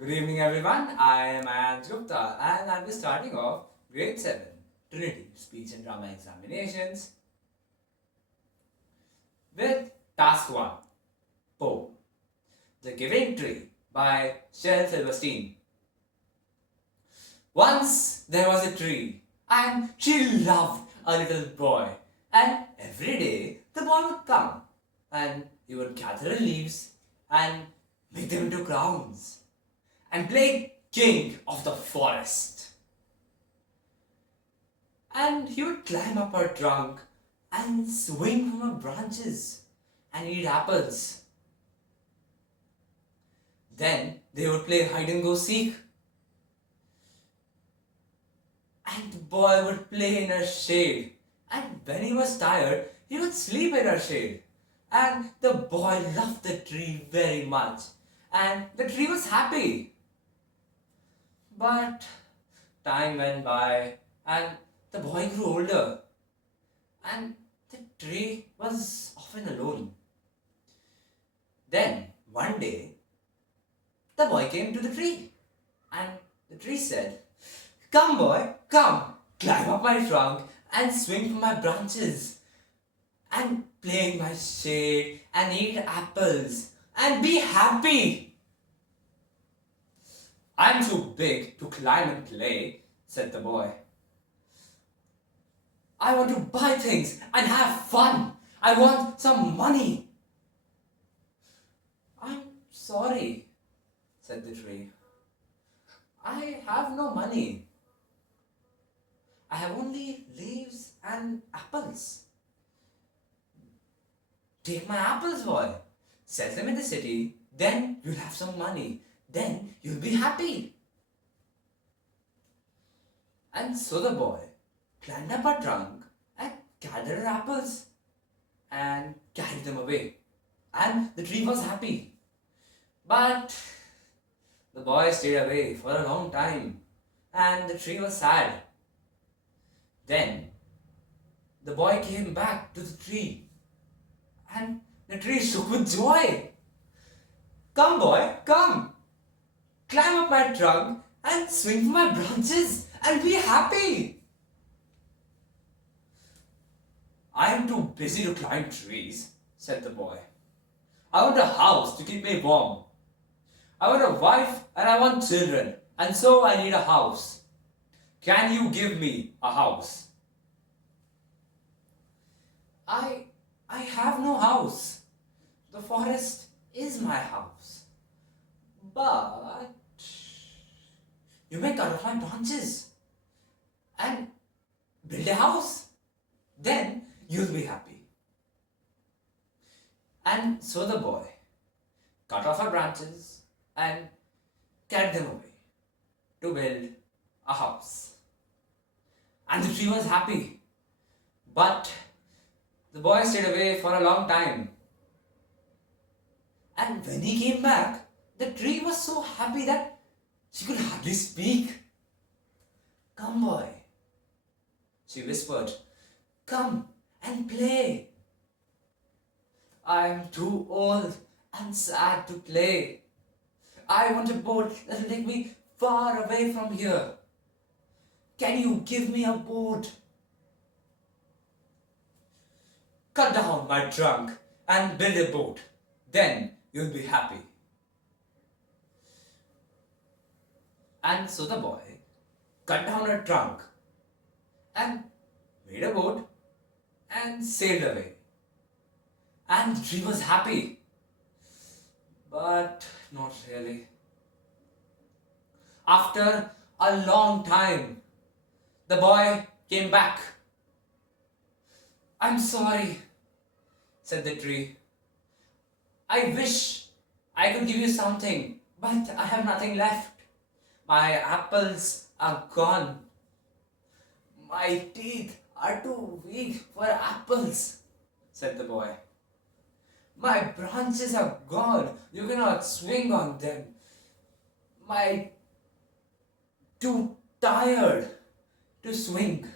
Good evening, everyone. I am Ayan Gupta, and I'll be starting off Grade 7 Trinity Speech and Drama Examinations with Task 1 Poem The Giving Tree by Shel Silverstein. Once there was a tree, and she loved a little boy. And every day the boy would come, and he would gather leaves and make them into crowns and play king of the forest. And he would climb up her trunk and swing from her branches and eat apples. Then they would play hide and go seek. And the boy would play in her shade. And when he was tired, he would sleep in her shade. And the boy loved the tree very much. And the tree was happy. But time went by and the boy grew older and the tree was often alone. Then one day the boy came to the tree and the tree said, "Come boy, come, climb up my trunk and swing from my branches and play in my shade and eat apples and be happy." "I'm too big to climb and play," said the boy. "I want to buy things and have fun. I want some money." "I'm sorry," said the tree. "I have no money. I have only leaves and apples." "Take my apples, boy. Sell them in the city, then you'll have some money. Then you'll be happy." And so the boy climbed up a trunk and gathered apples and carried them away. And the tree was happy. But the boy stayed away for a long time and the tree was sad. Then the boy came back to the tree and the tree shook with joy. "Come, boy, come. Climb up my trunk and swing from my branches and be happy." "I am too busy to climb trees," said the boy. "I want a house to keep me warm. I want a wife and I want children, and so I need a house. Can you give me a house?" I have no house. The forest is my house. But you may cut off my branches and build a house. Then you'll be happy." And so the boy cut off her branches and carried them away to build a house. And the tree was happy. But the boy stayed away for a long time. And when he came back, the tree was so happy that she could hardly speak. "Come, boy," she whispered. "Come and play." "I am too old and sad to play. I want a boat that will take me far away from here. Can you give me a boat?" "Cut down my trunk and build a boat. Then you'll be happy." And so the boy cut down her trunk and made a boat and sailed away. And the tree was happy. But not really. After a long time, the boy came back. "I'm sorry," said the tree. "I wish I could give you something, but I have nothing left. My apples are gone. My teeth are too weak for apples," said the boy. "My branches are gone. You cannot swing on them. My too tired to swing.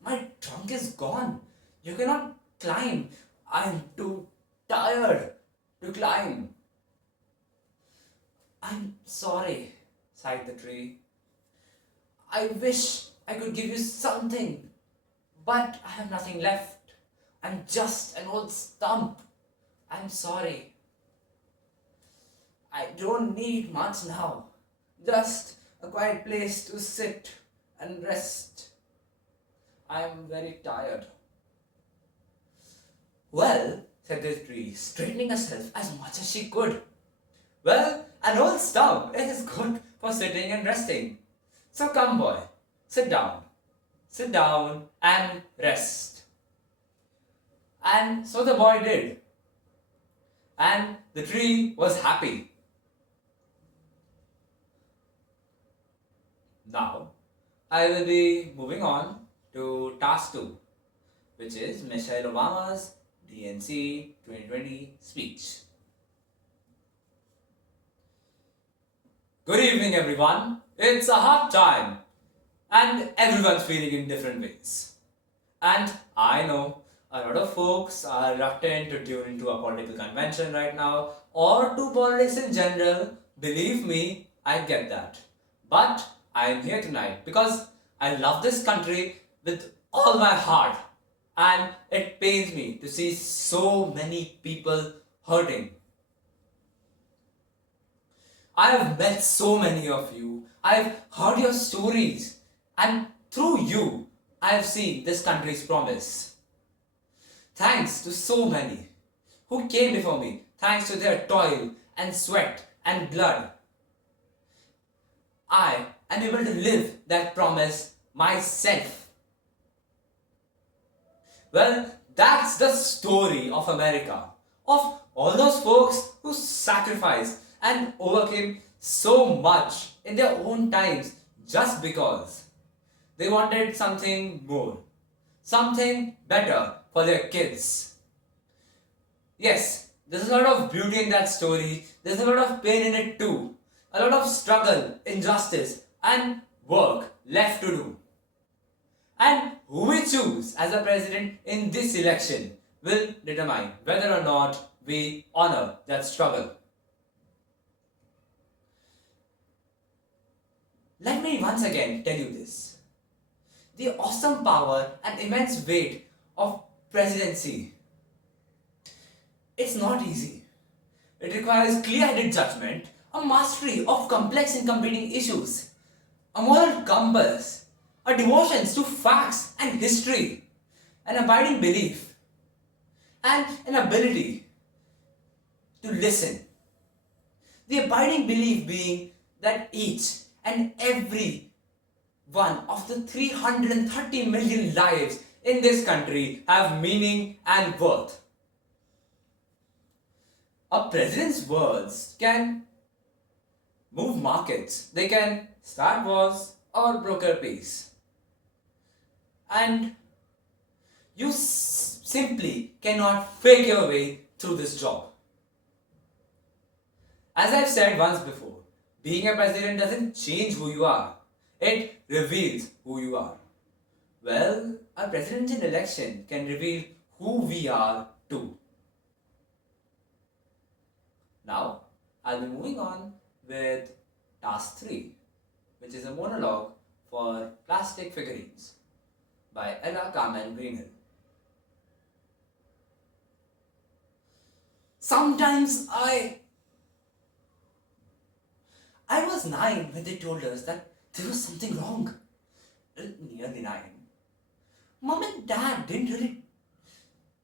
My trunk is gone. You cannot climb. I am too tired to climb." I'm sorry, sighed the tree. I wish I could give you something, but I have nothing left. I'm just an old stump. I'm sorry. I don't need much now. Just a quiet place to sit and rest. I'm very tired. Well, said the tree, straightening herself as much as she could. Well, an old stump, it is good for sitting and resting. So come, boy, sit down. Sit down and rest. And so the boy did. And the tree was happy. Now, I will be moving on to task 2, which is Michelle Obama's DNC 2020 speech. Good evening, everyone. It's a hard time, and everyone's feeling in different ways. And I know a lot of folks are reluctant to tune into a political convention right now or to politics in general. Believe me, I get that. But I am here tonight because I love this country with all my heart, and it pains me to see so many people hurting. I have met so many of you. I've heard your stories, and through you, I have seen this country's promise. Thanks to so many who came before me, thanks to their toil and sweat and blood, I am able to live that promise myself. Well, that's the story of America, of all those folks who sacrificed and overcame so much in their own times just because they wanted something more, something better for their kids. Yes, there's a lot of beauty in that story, there's a lot of pain in it too, a lot of struggle, injustice, and work left to do. And who we choose as a president in this election will determine whether or not we honor that struggle. Let me once again tell you this. The awesome power and immense weight of presidency. It's not easy. It requires clear-headed judgment, a mastery of complex and competing issues, a moral compass, a devotion to facts and history, an abiding belief, and an ability to listen. The abiding belief being that each and every one of the 330 million lives in this country have meaning and worth. A president's words can move markets, they can start wars or broker peace. And you simply cannot fake your way through this job. As I've said once before, being a president doesn't change who you are, it reveals who you are. Well, a presidential election can reveal who we are too. Now, I'll be moving on with task 3, which is a monologue for plastic figurines by Ella Carmen Greenhill. Sometimes I was 9 when they told us that there was something wrong. Nearly 9. Mom and Dad didn't really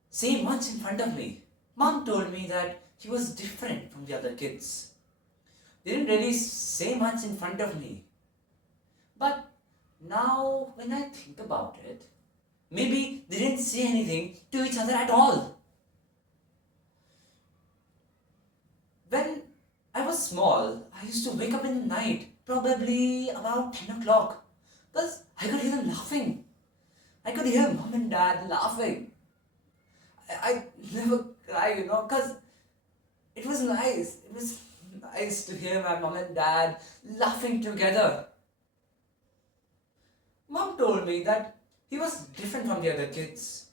say much in front of me. Mom told me that he was different from the other kids. They didn't really say much in front of me. But now, when I think about it, maybe they didn't say anything to each other at all. When I was small, I used to wake up in the night, probably about 10 o'clock, because I could hear them laughing. I could hear Mom and Dad laughing. I never cry, because it was nice. It was nice to hear my Mom and Dad laughing together. Mom told me that he was different from the other kids.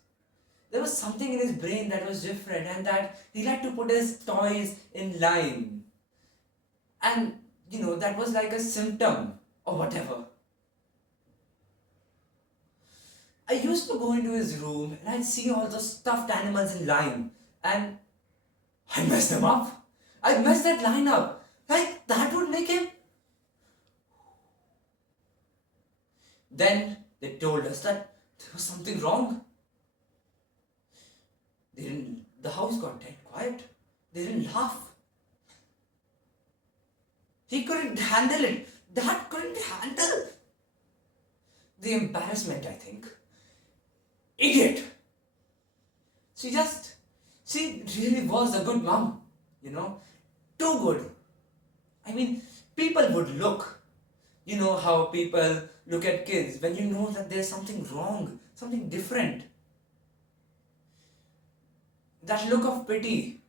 There was something in his brain that was different and that he liked to put his toys in line. And that was like a symptom or whatever. I used to go into his room and I'd see all those stuffed animals in line, and I messed them up. I messed that line up. Like that would make him. Then they told us that there was something wrong. The house got dead quiet. They didn't laugh. He couldn't handle it. Dad couldn't handle the embarrassment, I think. Idiot! She really was a good mom, you know, too good. I mean, people would look. You know how people look at kids when you know that there's something wrong, something different. That look of pity,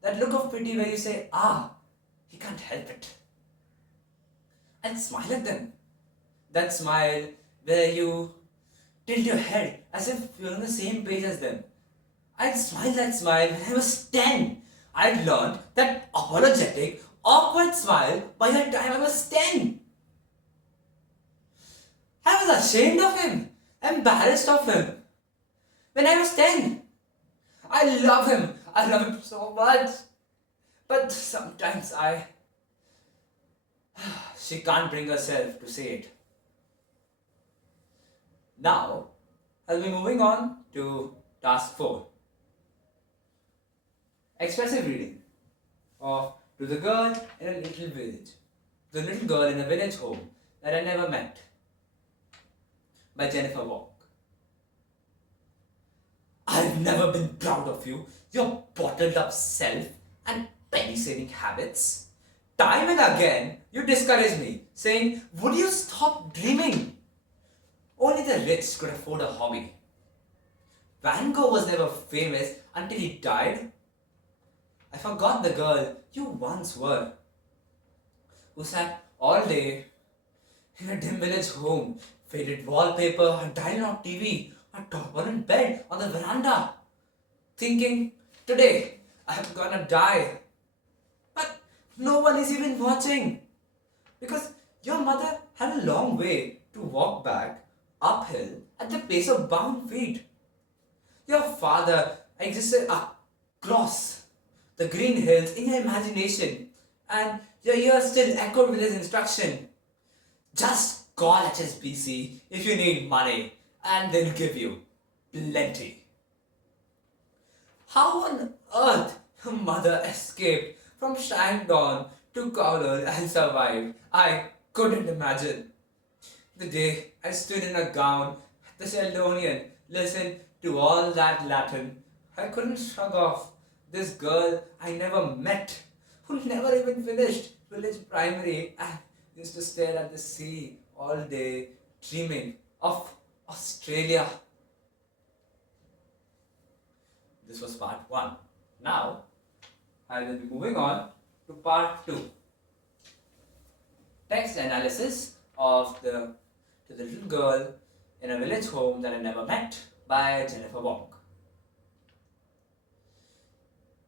that look of pity where you say, he can't help it. And smile at them. That smile where you tilt your head as if you're on the same page as them. I'd smile that smile when I was 10. I'd learned that apologetic, awkward smile by the time I was 10. I was ashamed of him, embarrassed of him. When I was 10. I love him. I love him so much. But sometimes she can't bring herself to say it. Now, I'll be moving on to task 4. Expressive reading of To the Girl in a Little Village. The Little Girl in a Village Home That I Never Met by Jennifer Walk. I've never been proud of you, your bottled up self and penny saving habits. Time and again, you discourage me, saying, would you stop dreaming? Only the rich could afford a hobby. Van Gogh was never famous until he died. I forgot the girl you once were, who sat all day in a dim village home, faded wallpaper, a dial-up TV, a tarpaulin bed on the veranda, thinking, today I'm gonna die. But no one is even watching, because your mother had a long way to walk back uphill at the pace of bound feet. Your father existed across the green hills in your imagination, and your ears still echoed with his instruction. Just call HSBC if you need money, and they'll give you plenty. How on earth your mother escaped from Shankdown to Kowloon and survived, I couldn't imagine. The day I stood in a gown at the Sheldonian, listened to all that Latin, I couldn't shrug off this girl I never met, who never even finished village primary and used to stare at the sea all day, dreaming of Australia. This was part 1. Now, I will be moving on to part 2. Text analysis of To the Little Girl in a Village Home That I Never Met by Jennifer Wong.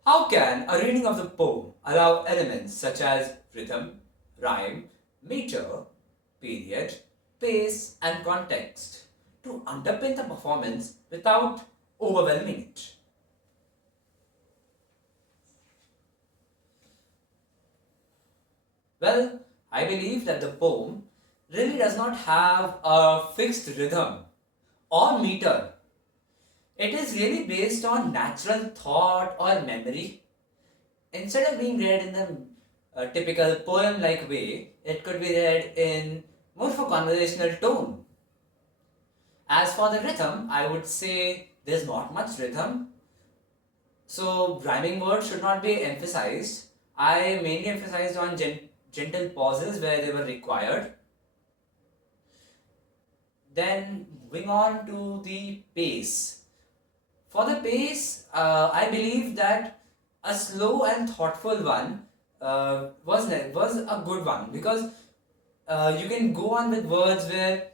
How can a reading of the poem allow elements such as rhythm, rhyme, meter, period, pace, and context to underpin the performance without overwhelming it? Well, I believe that the poem really does not have a fixed rhythm or meter. It is really based on natural thought or memory. Instead of being read in the typical poem-like way, it could be read in more of a conversational tone. As for the rhythm, I would say there's not much rhythm. So rhyming words should not be emphasized. I mainly emphasized on gentle pauses where they were required. Then moving on to the pace. For the pace, I believe that a slow and thoughtful one was a good one, because you can go on with words where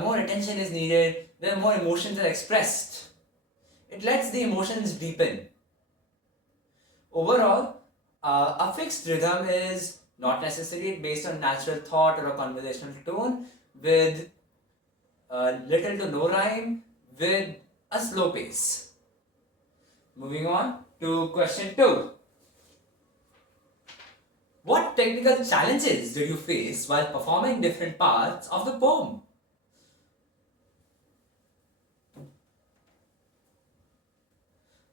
more attention is needed, where more emotions are expressed. It lets the emotions deepen. Overall, A fixed rhythm is not necessarily based on natural thought or a conversational tone with little to no rhyme with a slow pace. Moving on to question 2. What technical challenges did you face while performing different parts of the poem?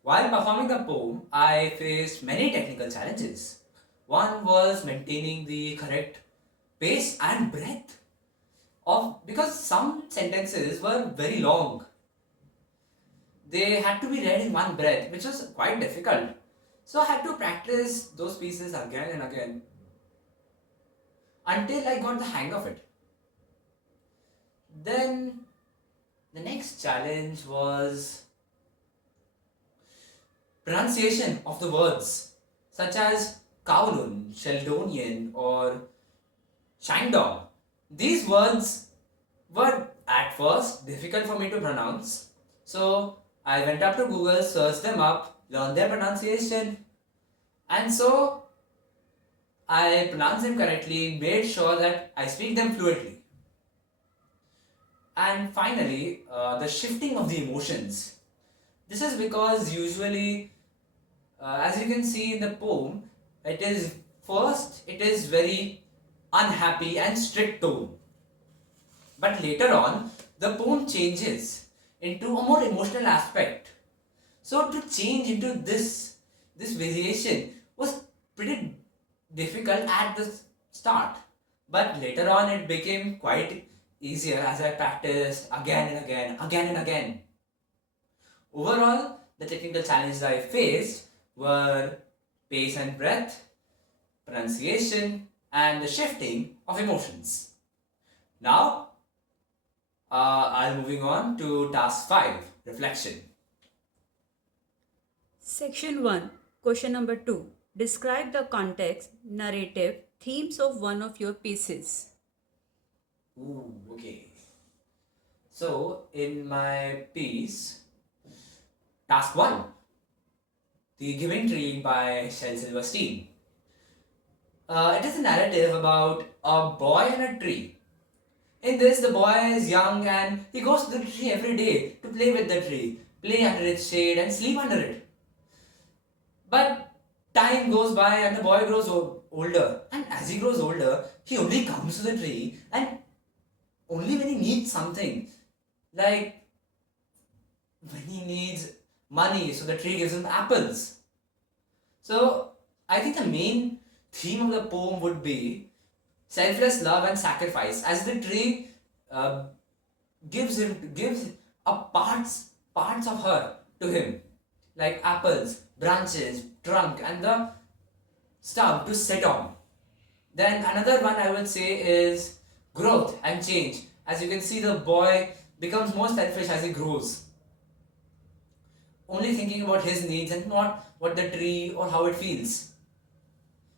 While performing the poem, I faced many technical challenges. One was maintaining the correct pace and breadth of because some sentences were very long. They had to be read in one breath, which was quite difficult. So I had to practice those pieces again and again until I got the hang of it. Then the next challenge was pronunciation of the words, such as Kowloon, Sheldonian, or Shandong. These words were at first difficult for me to pronounce, so I went up to Google, searched them up, learned their pronunciation, and so I pronounced them correctly, made sure that I speak them fluently. And finally, the shifting of the emotions. This is because usually, as you can see in the poem, it is very unhappy and strict tone. But later on, the poem changes into a more emotional aspect. So to change into this variation was pretty difficult at the start, but later on it became quite easier as I practiced again and again. Overall, the technical challenges I faced were pace and breath, pronunciation, and the shifting of emotions. Now, I'm moving on to task 5, reflection. Section 1, question number 2. Describe the context, narrative, themes of one of your pieces. Ooh, okay. So, in my piece, task 1, The Giving Tree by Shel Silverstein. It is a narrative about a boy and a tree. In this, the boy is young and he goes to the tree every day to play with the tree, play under its shade and sleep under it. But time goes by and the boy grows older. And as he grows older, he only comes to the tree and only when he needs something. Like when he needs money, so the tree gives him apples. So I think the main theme of the poem would be selfless love and sacrifice, as the tree uh, gives a parts of her to him, like apples, branches, trunk, and the stump to sit on. Then another one I would say is growth and change. As you can see, the boy becomes more selfish as he grows, only thinking about his needs and not what the tree or how it feels.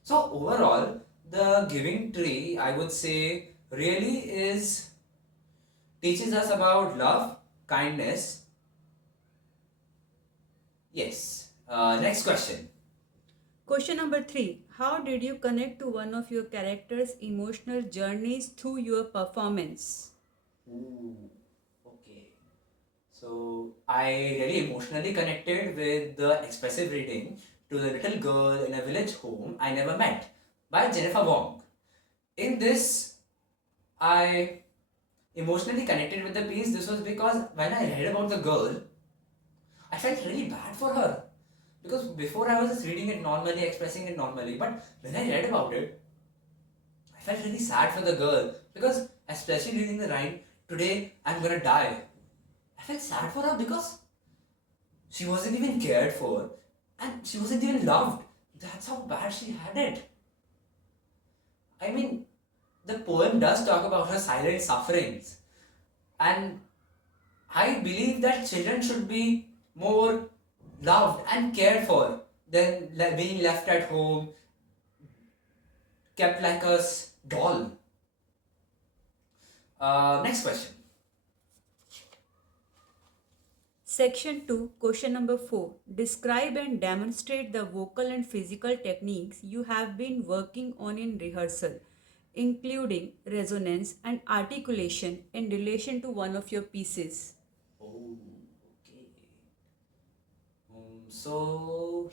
So overall, the giving tree, I would say, really is teaches us about love, kindness. Yes. Next question. Question number 3. How did you connect to one of your characters' emotional journeys through your performance? Ooh, okay. So I really emotionally connected with the expressive reading to the little girl in a village home I never met by Jennifer Wong. In this, I emotionally connected with the piece. This was because when I read about the girl, I felt really bad for her. Because before I was just reading it normally, expressing it normally, but when I read about it, I felt really sad for the girl. Because especially reading the line, today I'm gonna die. I felt sad for her because she wasn't even cared for and she wasn't even loved. That's how bad she had it. I mean, the poem does talk about her silent sufferings, and I believe that children should be more loved and cared for than being left at home, kept like a doll. Next question. Section 2, question number 4. Describe and demonstrate the vocal and physical techniques you have been working on in rehearsal, including resonance and articulation in relation to one of your pieces. Oh, okay.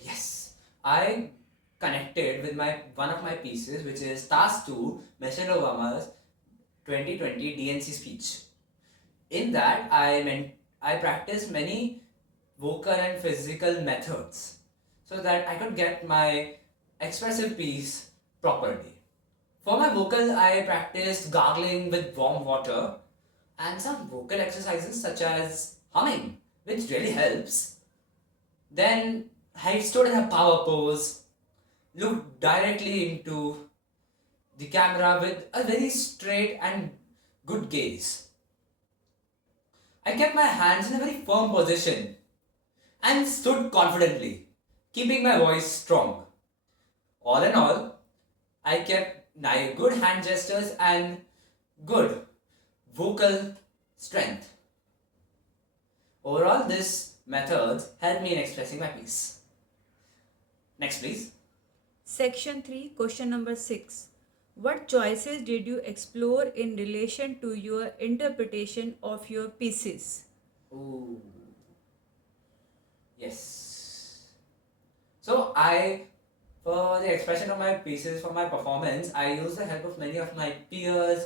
Yes, I connected with my one of my pieces, which is Task 2, Michelle Obama's 2020 DNC speech. In that, I practiced many vocal and physical methods so that I could get my expressive piece properly. For my vocal, I practiced gargling with warm water and some vocal exercises such as humming, which really helps. Then I stood in a power pose, looked directly into the camera with a very straight and good gaze. I kept my hands in a very firm position and stood confidently, keeping my voice strong. All in all, I kept good hand gestures and good vocal strength. Overall, this method helped me in expressing my piece. Next, please. Section 3, question number 6. What choices did you explore in relation to your interpretation of your pieces? Ooh. Yes. So for the expression of my pieces, for my performance, I used the help of many of my peers,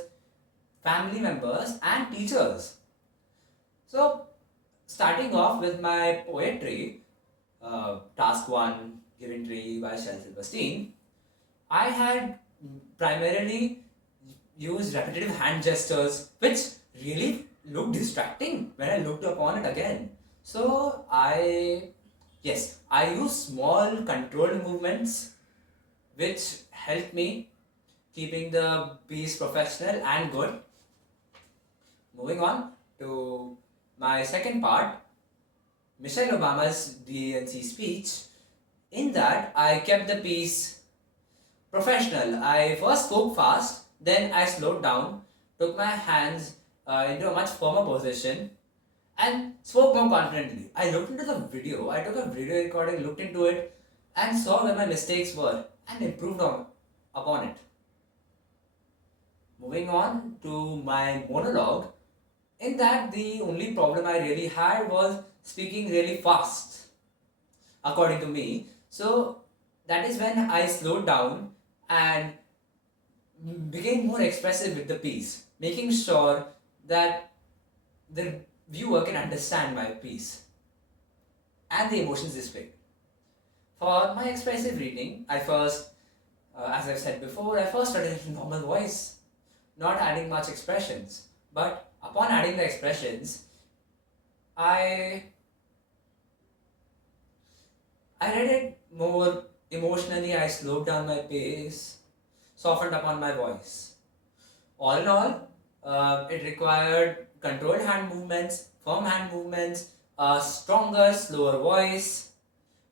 family members, and teachers. So, starting off with my poetry, task 1, Given Tree by Shel Silverstein, I had primarily used repetitive hand gestures, which really looked distracting when I looked upon it again. So I use small controlled movements which help me keeping the piece professional and good. Moving on to my second part, Michelle Obama's DNC speech. In that, I kept the piece professional. I first spoke fast, then I slowed down, took my hands into a much firmer position, and spoke more confidently. I looked into the video, I took a video recording, looked into it, and saw where my mistakes were and improved upon it. Moving on to my monologue, in that the only problem I really had was speaking really fast, according to me. So that is when I slowed down and became more expressive with the piece, making sure that the viewer can understand my piece and the emotions displayed. For my expressive reading, I first, as I've said before, I first started in normal voice, not adding much expressions. But upon adding the expressions, I read it more emotionally. I slowed down my pace, softened upon my voice. All in all, it required controlled hand movements, firm hand movements, a stronger, slower voice,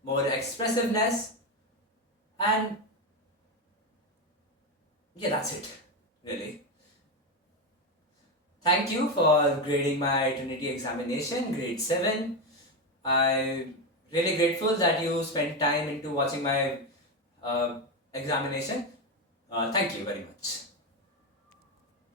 more expressiveness, and yeah, that's it, really. Thank you for grading my Trinity examination, grade 7. I'm really grateful that you spent time into watching my examination. Thank you very much.